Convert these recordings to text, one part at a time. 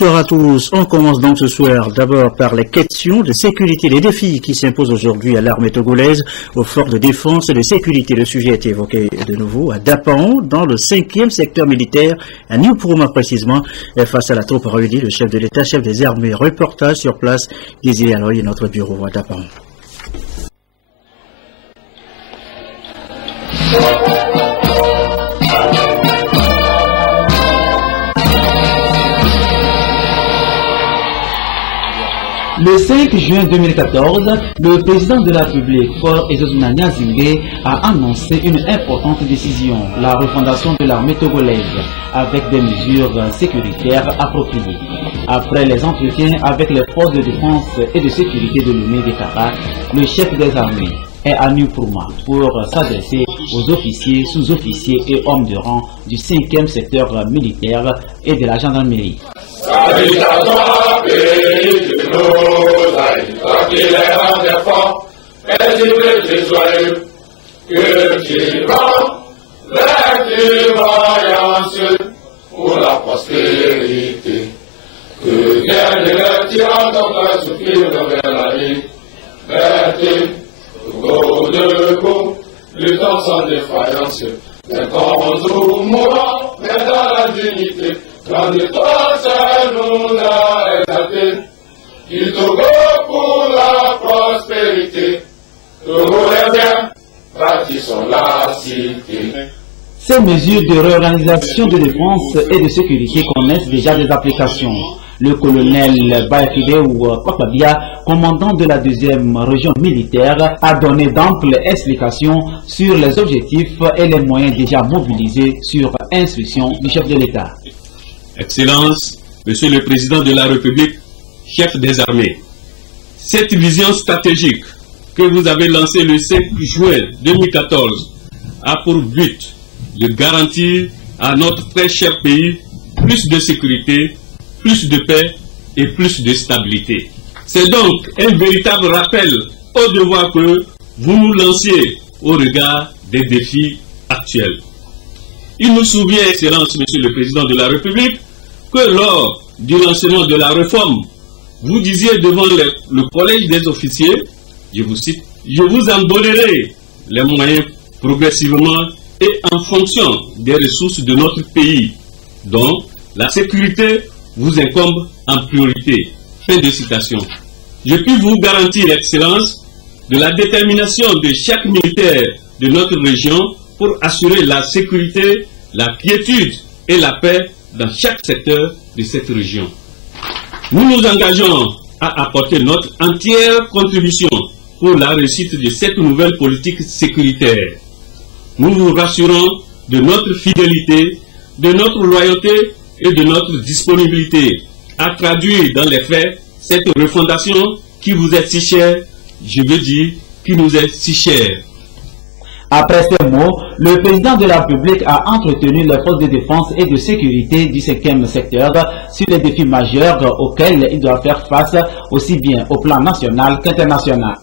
Bonsoir à tous. On commence donc ce soir d'abord par les questions de sécurité, les défis qui s'imposent aujourd'hui à l'armée togolaise, aux forces de défense et de sécurité. Le sujet est évoqué de nouveau à Dapaon, dans le 5e secteur militaire, à Niupourma précisément, face à la troupe réunie, le chef de l'État, chef des armées. Reportage sur place, Désiré Aloy et notre bureau à Dapaon. Le 5 juin 2014, le président de la République, Faure Ezozumania Zingé, a annoncé une importante décision, la refondation de l'armée togolaise, avec des mesures sécuritaires appropriées. Après les entretiens avec les forces de défense et de sécurité de Lomé de Kara, le chef des armées est à Niupourma pour s'adresser aux officiers, sous-officiers et hommes de rang du 5e secteur militaire et de la gendarmerie. Qu'il les rende forts, paisibles et joyeux, cultivant les voyances pour la prospérité. Que viennent les tyrans dans un soupir vers la vie. Mettez debout, luttons sans défaillance, les corps ou mourants, mais dans la dignité, quand de toi seul nous a exaltés. Il Togo pour la prospérité, Togo est bien, bâtissons la cité. Ces mesures de réorganisation de défense et de sécurité connaissent déjà des applications. Le colonel Baekide ou Kwakabia, commandant de la 2e région militaire, a donné d'amples explications sur les objectifs et les moyens déjà mobilisés sur instruction du chef de l'État. Excellence, Monsieur le Président de la République, chef des armées, cette vision stratégique que vous avez lancée le 5 juin 2014 a pour but de garantir à notre très cher pays plus de sécurité, plus de paix et plus de stabilité. C'est donc un véritable rappel au devoir que vous nous lanciez au regard des défis actuels. Il nous souvient, Excellence, Monsieur le Président de la République, que lors du lancement de la réforme, vous disiez devant le collège des officiers, je vous cite, « Je vous en donnerai les moyens progressivement et en fonction des ressources de notre pays, dont la sécurité vous incombe en priorité. » Fin de citation. Je puis vous garantir, Excellence, de la détermination de chaque militaire de notre région pour assurer la sécurité, la quiétude et la paix dans chaque secteur de cette région. Nous nous engageons à apporter notre entière contribution pour la réussite de cette nouvelle politique sécuritaire. Nous vous rassurons de notre fidélité, de notre loyauté et de notre disponibilité à traduire dans les faits cette refondation qui vous est si chère, je veux dire, qui nous est si chère. Après ces mots, le président de la République a entretenu les forces de défense et de sécurité du 5e secteur sur les défis majeurs auxquels il doit faire face aussi bien au plan national qu'international.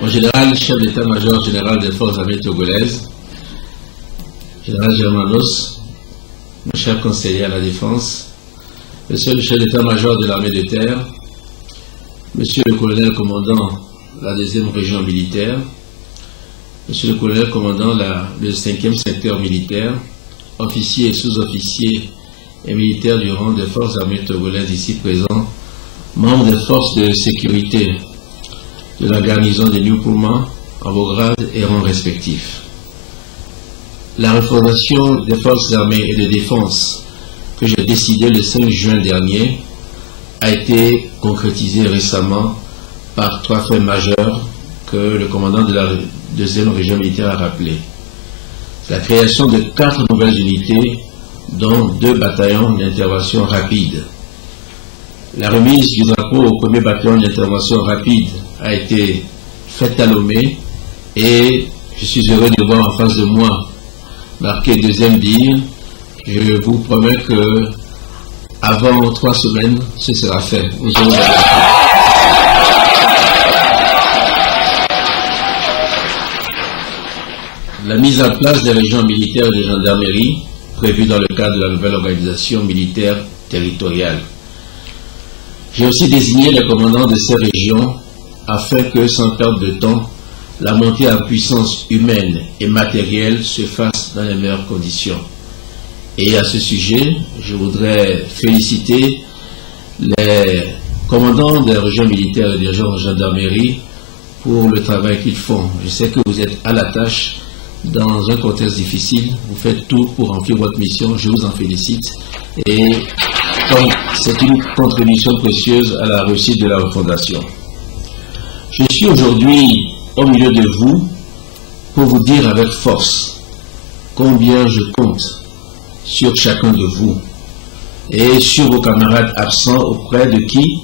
Mon général, chef d'état-major général des forces armées togolaises, général Germanos, mon cher conseiller à la défense, monsieur le chef d'état-major de l'armée de terre, monsieur le colonel commandant la 2e région militaire, monsieur le colonel commandant le 5e secteur militaire, officiers et sous-officiers et militaires du rang des forces armées togolaises ici présents, membres des forces de sécurité de la garnison de Niupourma en vos grades et rangs respectifs. La refondation des forces armées et de défense que j'ai décidé le 5 juin dernier a été concrétisée récemment par 3 faits majeurs que le commandant de la 2e région militaire a rappelé. La création de 4 nouvelles unités, dont 2 bataillons d'intervention rapide. La remise du drapeau au 1er bataillon d'intervention rapide a été faite à Lomé et je suis heureux de voir en face de moi marqué 2e BIR. Je vous promets que avant 3 semaines, ce sera fait. La mise en place des régions militaires et de gendarmerie prévue dans le cadre de la nouvelle organisation militaire territoriale J'ai aussi désigné les commandants de ces régions afin que, sans perdre de temps, la montée en puissance humaine et matérielle se fasse dans les meilleures conditions. Et à ce sujet, je voudrais féliciter les commandants des régions militaires et des régions de gendarmerie pour le travail qu'ils font. Je sais que vous êtes à la tâche dans un contexte difficile. Vous faites tout pour remplir votre mission. Je vous en félicite. Et c'est une contribution précieuse à la réussite de la refondation. Je suis aujourd'hui au milieu de vous pour vous dire avec force combien je compte sur chacun de vous et sur vos camarades absents auprès de qui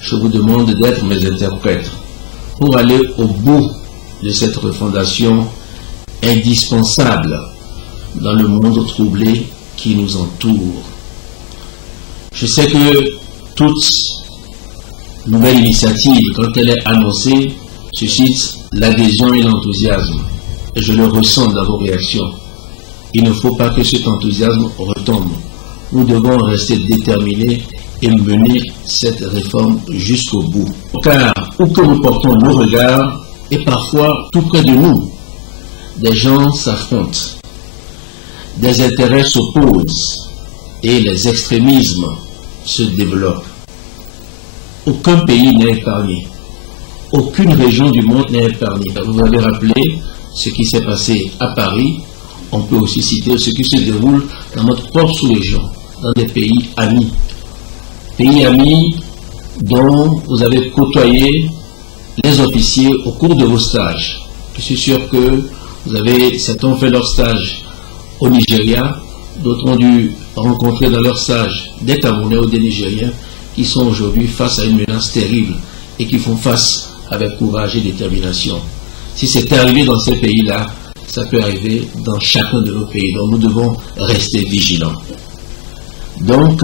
je vous demande d'être mes interprètes pour aller au bout de cette refondation indispensable dans le monde troublé qui nous entoure. Je sais que toute nouvelle initiative, quand elle est annoncée, suscite l'adhésion et l'enthousiasme. Et je le ressens dans vos réactions. Il ne faut pas que cet enthousiasme retombe. Nous devons rester déterminés et mener cette réforme jusqu'au bout. Car où que nous portons nos regards, et parfois tout près de nous, des gens s'affrontent, des intérêts s'opposent et les extrémismes se développent. Aucun pays n'est épargné. Aucune région du monde n'est épargnée. Vous avez rappelé ce qui s'est passé à Paris. On peut aussi citer ce qui se déroule dans notre propre sous-région, dans des pays amis. Pays amis dont vous avez côtoyé les officiers au cours de vos stages. Je suis sûr que certains ont fait leur stage au Nigeria, d'autres ont dû rencontrer dans leur stage des Camerounais ou des Nigériens qui sont aujourd'hui face à une menace terrible et qui font face avec courage et détermination. Si c'est arrivé dans ces pays-là, ça peut arriver dans chacun de nos pays. Donc nous devons rester vigilants. Donc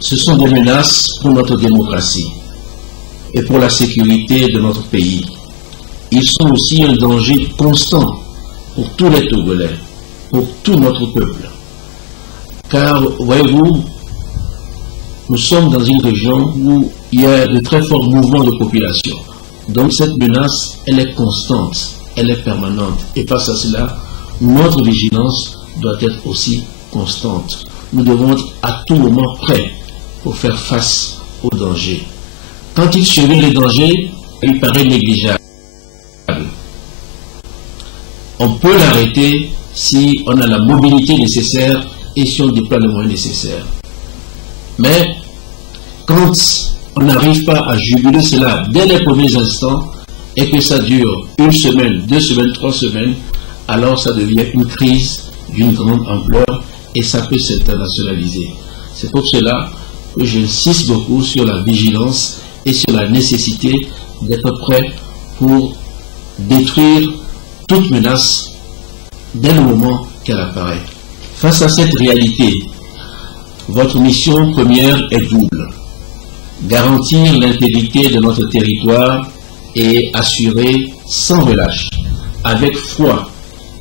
ce sont des menaces pour notre démocratie et pour la sécurité de notre pays. Ils sont aussi un danger constant pour tous les Togolais, pour tout notre peuple. Car, voyez-vous, nous sommes dans une région où il y a de très forts mouvements de population. Donc cette menace, elle est constante, elle est permanente. Et face à cela, notre vigilance doit être aussi constante. Nous devons être à tout moment prêts pour faire face aux dangers. Quand il survient les dangers, il paraît négligeable. On peut l'arrêter si on a la mobilité nécessaire et si on déploie les moyens nécessaires. Mais quand on n'arrive pas à juguler cela dès les premiers instants et que ça dure 1 semaine, 2 semaines, 3 semaines, alors ça devient une crise d'une grande ampleur et ça peut s'internationaliser. C'est pour cela que j'insiste beaucoup sur la vigilance et sur la nécessité d'être prêt pour détruire toute menace dès le moment qu'elle apparaît. Face à cette réalité, votre mission première est double. Garantir l'intégrité de notre territoire et assurer sans relâche, avec foi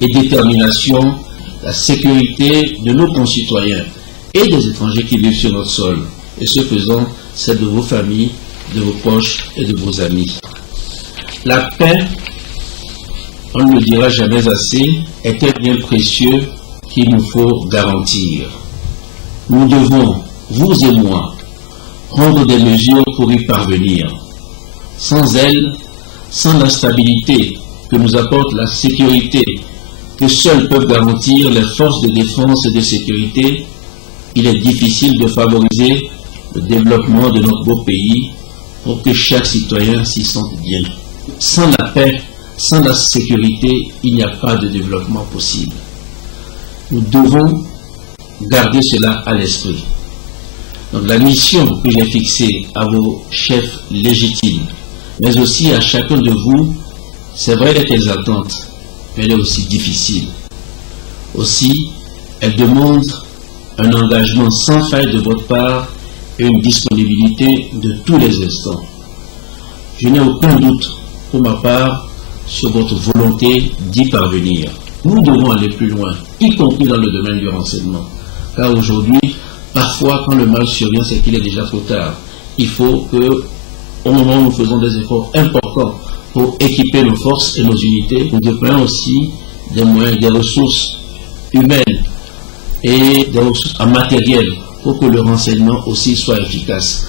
et détermination, la sécurité de nos concitoyens et des étrangers qui vivent sur notre sol. Et ce faisant, celle de vos familles, de vos proches et de vos amis. La paix, on ne le dira jamais assez, est un bien précieux qu'il nous faut garantir. Nous devons, vous et moi, prendre des mesures pour y parvenir. Sans elles, sans la stabilité que nous apporte la sécurité que seules peuvent garantir les forces de défense et de sécurité, il est difficile de favoriser le développement de notre beau pays pour que chaque citoyen s'y sente bien. Sans la paix, sans la sécurité, il n'y a pas de développement possible. Nous devons garder cela à l'esprit. Donc la mission que j'ai fixée à vos chefs légitimes, mais aussi à chacun de vous, c'est vrai qu'elle est exaltante, mais elle est aussi difficile. Aussi, elle demande un engagement sans faille de votre part et une disponibilité de tous les instants. Je n'ai aucun doute pour ma part sur votre volonté d'y parvenir. Nous devons aller plus loin, y compris dans le domaine du renseignement. Car aujourd'hui, parfois quand le mal survient, c'est qu'il est déjà trop tard. il faut que, au moment où nous faisons des efforts importants pour équiper nos forces et nos unités, nous déployons aussi des moyens, des ressources humaines et des ressources en matériel pour que le renseignement aussi soit efficace.